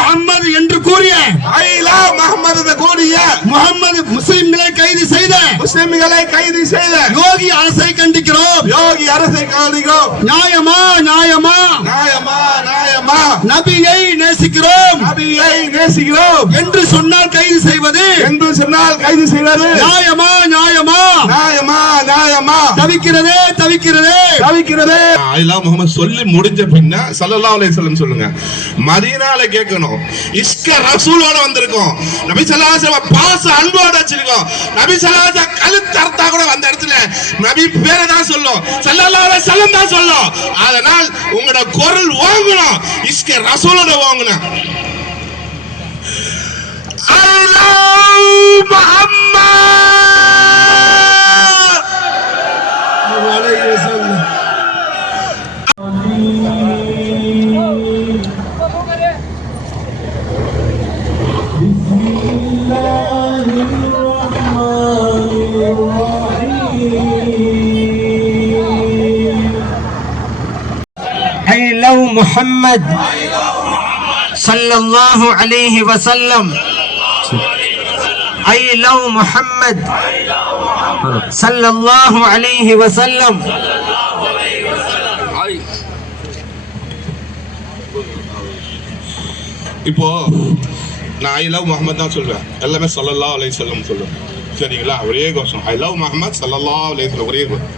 என்று கூறிய முகமது என்று கூறிய முகம்மது முஸ்லிம்களை கைது செய்த முஸ்லிம்களை கைது செய்த யோகி அரசை கண்டிக்கிறோம். யோகி அரசை கவனிக்கிறோம் நியாயமா நியாயமா? நியாயமா நியாயமா? நபியை நேசிக்கிறோம். நபியை நேசிக்கிறோம். என்று சொன்னால் கைது செய்வது. என்று சொன்னால் கைது செய்வது. நியாயமா நியாயமா? நியாயமா நியாயமா? தவிக்கிறதே தவிக்கிறதே. தவிக்கிறது. லவ் முகமது சொல்லி முடிஞ்ச பின்ன சல்லல்லாஹு அலைஹி வஸல்லம் சொல்லுங்க. மதீனால கேட்கணும். இஸ்க ரசூலோட வந்திருக்கோம். நபி ஸல்லல்லாஹு அலைஹி வஸல்லம் பாச அன்போட வச்சிருக்கோம். நபி ஸல்லல்லாஹு அலைஹி வஸல்லம் கழுத்து அறுத்தா கூட அந்த இடத்துல நபி பேரை தான் சொல்லும். ஸல்லல்லாஹு அலைஹி வஸல்லம் தான் சொல்லும். அதனால் உங்களோட குரல் வாங்கணும் இஸ்க ரசூலோட வாங்கணும் I love Muhammad I love Muhammad sallallahu alayhi wa sallam. I love Muhammad sallallahu alayhi wa sallam. இப்போ நான் ஐ லவ் முகமது தான் சொல்வேன் எல்லாமே சல்லல்லா அலை செல்லம் சொல்லுவேன் சரிங்களா ஒரே கோஷம் ஐ லவ் முகமது சல்லல்லா அலை சொல்லம் ஒரே கோஷம்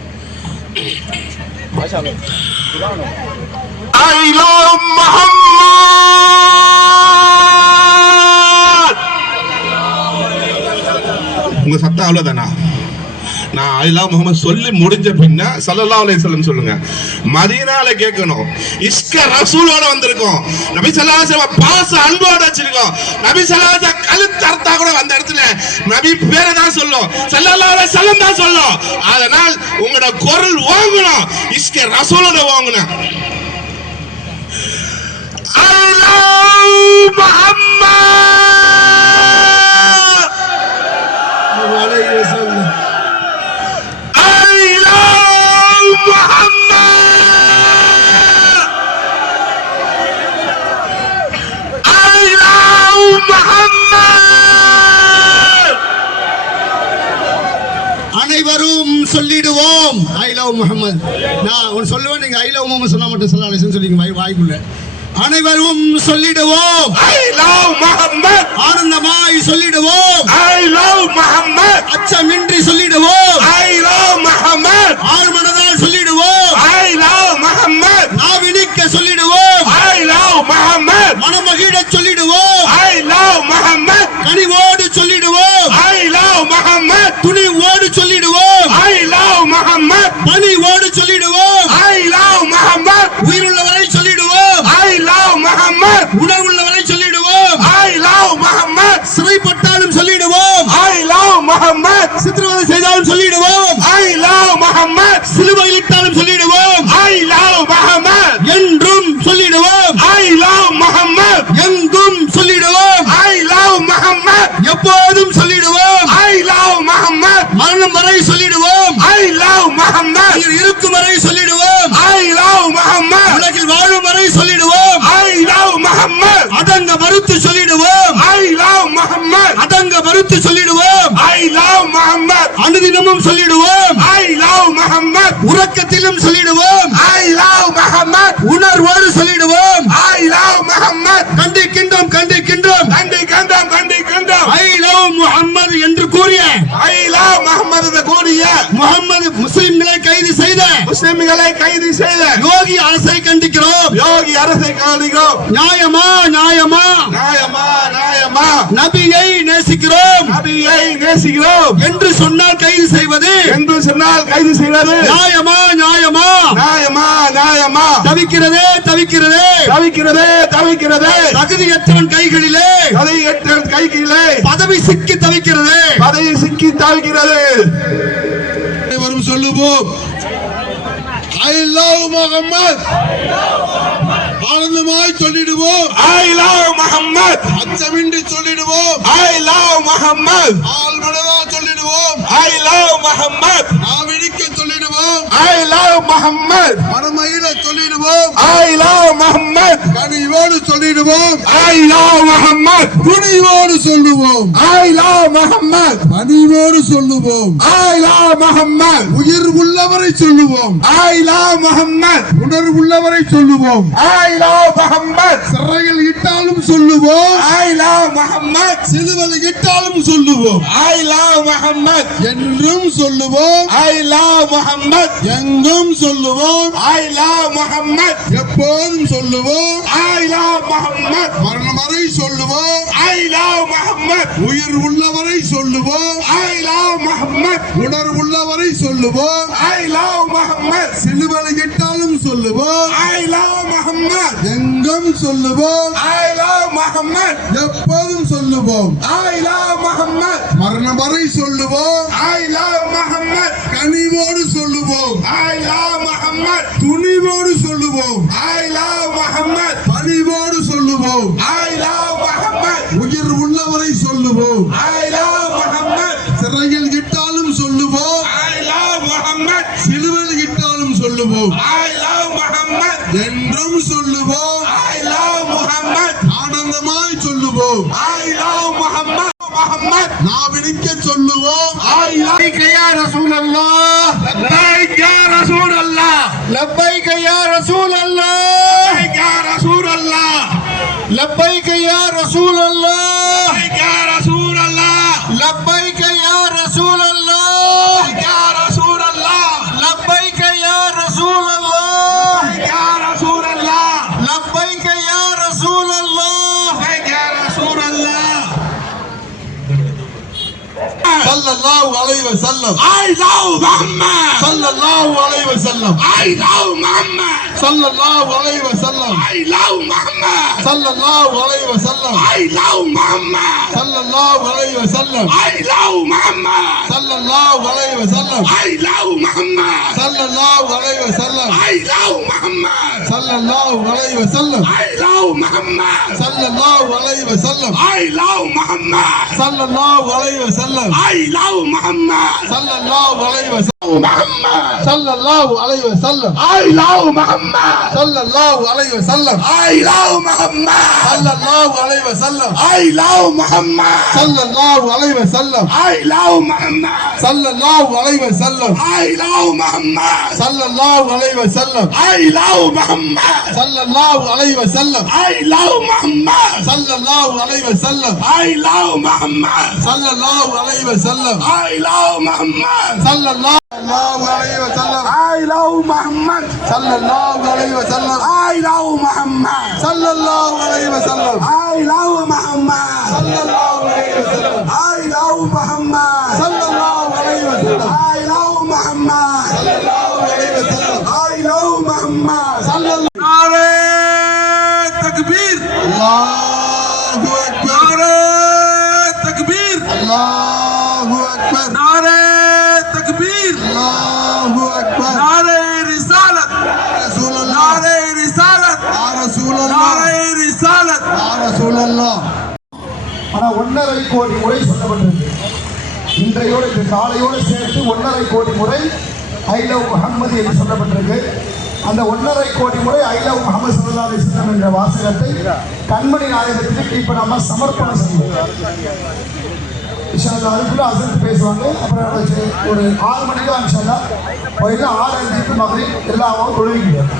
ஐ லவ் உங்க சத்தம் அவ்வளவுதானா? நான் ஐ முகமது சொல்லி முடிஞ்ச பின்ன சல்லல்லா அலைஹி வஸல்லம் சொல்லுங்க. மதீனால கேட்கணும். இஷ்க ரசூலோட வந்திருக்கோம். நபி ஸல்லல்லாஹு பாச அன்போட வச்சிருக்கோம். நபி ஸல்லல்லாஹு கழுத்தர்த்தா கூட வந்த இடத்துல நபி பேரை தான் சொல்லும். சல்லல்லா அலைஹி வஸல்லம் தான் சொல்லும். அதனால் உங்களோட குரல் வாங்கணும் இஷ்க ரசூலோட வாங்கணும் அனைவரும் சொல்லிடுவோம். ஐ லவ் முகமது நான் ஒன்று சொல்லுவேன் நீங்க ஐ லவ் முகமது சொன்னால் மட்டும் சொல்லலாம் சொல்லிங்க வாய்ப்புள்ள அனைவரும் சொல்லிடுவோம் I love Muhammad. ஆனந்தமாய் சொல்லிடுவோம் I love Muhammad. அச்சமின்றி சொல்லிடுவோம் I love Muhammad. ஆழ்மனதால் சொல்லிடுவோம் I love Muhammad. நாவினிக்க சொல்லிடுவோம் I love Muhammad. மனமகிழ சொல்லிடுவோம் I love Muhammad. கனிவோடு சொல்லிடுவோம் I love Muhammad. துணிவோடு சொல்லிடுவோம் I love Muhammad. பணிவோடு சொல்லிடுவோம் சிறைப்பட்டாலும் சொல்லிடுவோம் I love Muhammad. சித்திரவதை செய்தாலும் சொல்லிடுவோம் I love Muhammad. சிலுவையிட்டாலும் சொல்லிடுவோம் I love Muhammad. என்றும் சொல்லிடுவோம் I love Muhammad. எங்கும் சொல்லிடுவோம் I love Muhammad. எப்போதும் சொல்லிடுவோம் I love Muhammad. மரணம் வரை சொல்லிடுவோம் love Muhammad. உயிர் இருக்கும் வரை சொல்லிடுவோம் அனுதினமும் சொல்லிடுவோம். I love Muhammad. உறக்கத்திலும் சொல்லிடுவோம். I love Muhammad. உணர்வோடு சொல்லிடுவோம். I love Muhammad. கண்டிக்கின்றோம் கண்டிக்கின்றோம். கண்டிக்கின்றோம் கண்டிக்கின்றோம். ஐ லவ் முகம்மது என்று கூறிய. ஐ லவ் முகமது கூறிய. முகம்மது முஸ்லிம்களை கைது செய்த. முஸ்லிம்களை கைது செய்த. யோகி அரசை கண்டிக்கிறோம். யோகி அரசை கவனிக்கிறோம் நியாயமா நியாயமா. நியாயமா நியாயமா. நபியை நேசிக்கிறோம். நபியை நேசிக்கிறோம். என்று சொன்னால் கைது செய்வது. என்று சொன்னால் கைது செய்வது. நியாயமா நியாயமா? நியாயமா நியாயமா. தவிக்கிறதே தவிக்கிறதே. தவிக்கிறது தவிக்கிறது. தகுதியற்றவன் கைகளிலே. கதை எட்டு கைகளிலே. பதவி சிக்கி தவிக்கிறதே. பதையை சிக்கி தவிக்கிறது. அனைவரும் சொல்லுவோம். ஐ லவ் முகம்மது ஆனந்தமாய் சொல்லிடுவோம். ஐ லவ் முகம்மது அச்சமின்றி சொல்லிடுவோம். ஐ லவ் முஹம்மத் ஆள் மனதா சொல்லிடுவோம். ஐ லவ் முஹம்மத் நாவிடிக்க சொல்லிடுவோம். ஐ லவ் முஹம்மத் மனமகிழ சொல்லிடுவோம். ஐ லவ் முஹம்மத் கனிவோடு சொல்லிடுவோம் ஐ லவ் முஹம்மத் துணிவோடு சொல்லுவோம் ஐ லவ் முஹம்மத் பணிவோடு சொல்லுவோம் ஐ லவ் முஹம்மத் உயிர் உள்ளவரை சொல்லுவோம் ஐ லவ் முஹம்மத் உணர்வுள்ளவரை சொல்லுவோம் ஐ லவ் முஹம்மத் சிறையில் இட்டாலும் சொல்லுவோம் ஐ லவ் முஹம்மத் சிலுவையில் இட்டாலும் சொல்லுவோம் ஐ லவ் முஹம்மத் என்றும் சொல்லுவோம் ஐ லவ் முஹம்மத் எங்கும் சொல்லுவோம் ஐ லவ் முஹம்மத் எப்போதும் சொல்லுவோம் ஐ லவ் முஹம்மத் மரணம் வரை சொல்லுவோம். ஐ லவ் முஹம்மத் உயிர் உள்ளவரை சொல்லுவோம். ஐ லவ் முஹம்மத் உணர்வுள்ளவரை சொல்லுவோம். ஐ லவ் முஹம்மத் சிலுவையில் இட்டாலும் சொல்லுவோம். ஐ லவ் முஹம்மத் எங்கும் சொல்லுவோம். ஐ லவ் முஹம்மத் எப்போதும் சொல்லுவோம். ஐ லவ் முஹம்மத் மரணம் வரை சொல்லுவோம். ஐ லவ் முஹம்மத் கனிவோடு சொல்லுவோம். ஐ லவ் முஹம்மத் துணிவோடு சொல்லுவோம். ஐ லவ் முஹம்மத் பணிவோடு சொல்லுவோம். ஐ லவ் முஹம்மத் உயிர் உள்ளவரை சொல்லுவோம். ஐ லவ் முஹம்மத் சிறையில் இட்டாலும் சொல்லுவோம். ஐ லவ் முஹம்மத் சிலுவையில் இட்டாலும் சொல்லுவோம். ஐ லவ் முஹம்மத் என்றும் சொல்லுவோம். ஐ லவ் முஹம்மத் ஆனந்தமாய் சொல்லுவோம். ஐ லவ் முஹம்மத் முஹம்மத் நாவிடிக்க சொல்லுவோம். ஐ லவ் யா ரசூல் அல்லாஹ் லப்பைக் யா ரசூல் அல்லாஹ் லப்பைக யா ரசூல் அல்லாஹ் லப்பைக யா ரசூல் அல்லாஹ் ஸல்லல்லாஹு அலைஹி வஸல்லம் I love Muhammad ஸல்லல்லாஹு அலைஹி வஸல்லம் I love Muhammad ஸல்லல்லாஹு அலைஹி வஸல்லம் I love Muhammad ஸல்லல்லாஹு அலைஹி வஸல்லம் I love Muhammad ஸல்லல்லாஹு அலைஹி வஸல்லம் I love Muhammad ஸல்லல்லாஹு அலைஹி வஸல்லம் I love Muhammad ஸல்லல்லாஹு அலைஹி வஸல்லம் I love Muhammad ஸல்லல்லாஹு அலைஹி வஸல்லம் I love Muhammad ஸல்லல்லாஹு அலைஹி வஸல்லம் I love Muhammad ஸல்லல்லாஹு அலைஹி வஸல்லம் I love Muhammad ஸல்லல்லாஹு அலைஹி வஸல்லம் Muhammad ஸல்லல்லாஹு அலைஹி வஸல்லம் I love Muhammad ஸல்லல்லாஹு அலைஹி வஸல்லம் I love Muhammad ஸல்லல்லாஹு அலைஹி வஸல்லம் I love Muhammad ஸல்லல்லாஹு அலைஹி வஸல்லம் I love Muhammad ஸல்லல்லாஹு அலைஹி வஸல்லம் I love Muhammad ஸல்லல்லாஹு அலைஹி வஸல்லம் I love Muhammad ஸல்லல்லாஹு அலைஹி வஸல்லம் I love Muhammad ஸல்லல்லாஹு அலைஹி வஸல்லம் I love Muhammad ஸல்லல்லாஹு அலைஹி வஸல்லம் I love Muhammad. Sallallahu alayhi wa sallam. I love Muhammad. Sallallahu alayhi wa sallam. I love Muhammad. Sallallahu alayhi wa sallam. I love Muhammad. Sallallahu alayhi wa sallam. I love Muhammad. Sallallahu alayhi wa sallam. I love Muhammad. Sallallahu alayhi wa sallam. I love Muhammad. Sallallahu Nare takbir. Allahu Akbar. Nare takbir. Allah தக்பீர் அல்லாஹு அக்பர் நாரே ரிசாலத் ரசூல் அல்லாஹ் நாரே ரிசாலத் யா ரசூல் அல்லாஹ் நாரே ரிசாலத் யா ரசூல் ஒன்றரை கோடி முறை சொல்லப்பட்டிருக்கு. இன்றையோடு இந்த காலையோடு சேர்த்து ஒன்றரை கோடி முறை ஐ லவ் முகமது என்று சொல்லப்பட்டிருக்கு. அந்த ஒன்றரை கோடி முறை ஐலவ் லவ் முகமது சல்லா அலிஸ்லாம் என்ற வாசகத்தை கண்மணி நாயகத்திற்கு இப்போ நம்ம சமர்ப்பணம் செய்வோம் இன்ஷால்லா அதுக்குள்ளே அசத்து பேசுவாங்க. அப்புறம் ஒரு ஆறு மணிக்கு தான் இன்ஷால்லா போயிட்டு ஆறு அஞ்சுக்கு மகளிர் எல்லாமும் தொழுவிக்கிறாங்க